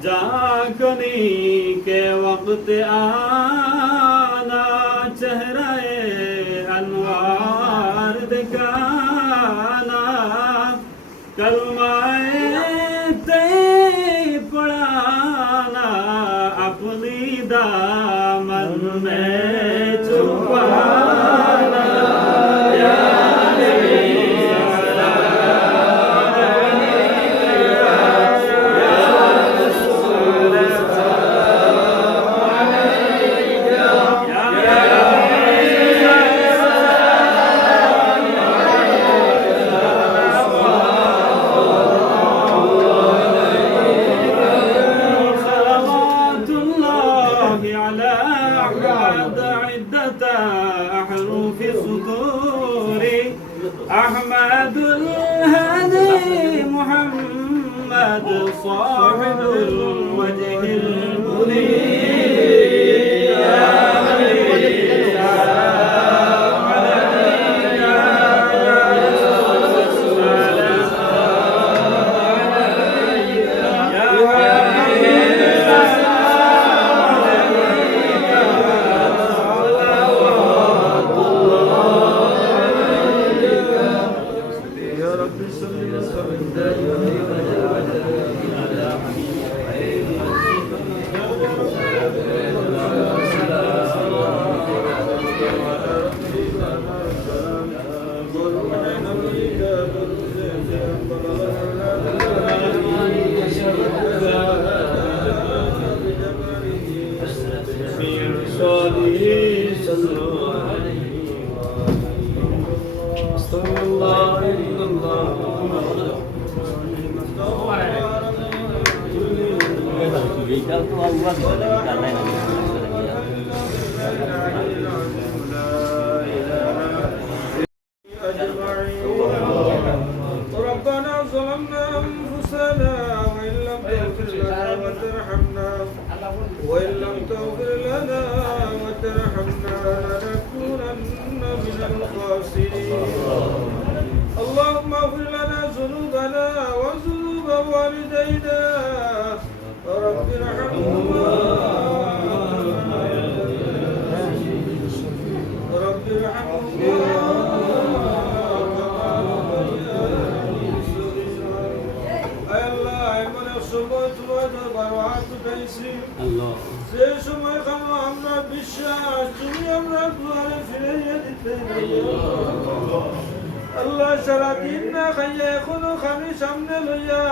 जागनी के वक्त आना चेहरे अनवार दिखाना कलमाए ते पढ़ाना अपनी दामन में छुपाना أحرف سطور أحمد الهادي محمد صاحب الوجه المنير يا ربنا ظلمنا أنفسنا وإن لم تغفر لنا وترحمنا لنكونن من الخاسرين اللهم اغفر لنا ذنوبنا وذنوب والدينا رب ارحمهما যে সময় খানো আমরা বিশ্বাস তুমি আমরা দুয়ারে ফিরে দিতে আল্লাহ সারাদিন না খাইয়া এখনো খানি সামনে লইয়া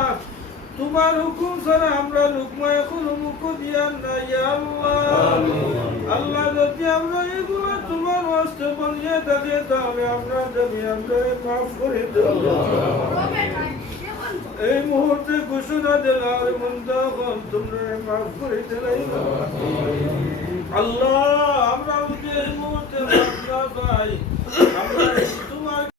তোমার হুকুম ছাড়া আমরা লুকমা এখনো মুখ দিয়া নাই আল্লাহ আল্লাহ যদি আমরা এগুলো তোমার হস্তে বলিয়ে থাকে তাহলে আমরা যদি আমরা মাফ করে দেব এই মুহূর্তে ঘোষণা দিলার মন্দাগণ তোমরা মাফ করে দিলাই আল্লাহ আমরা যদি এই মুহূর্তে মাফ না পাই আমরা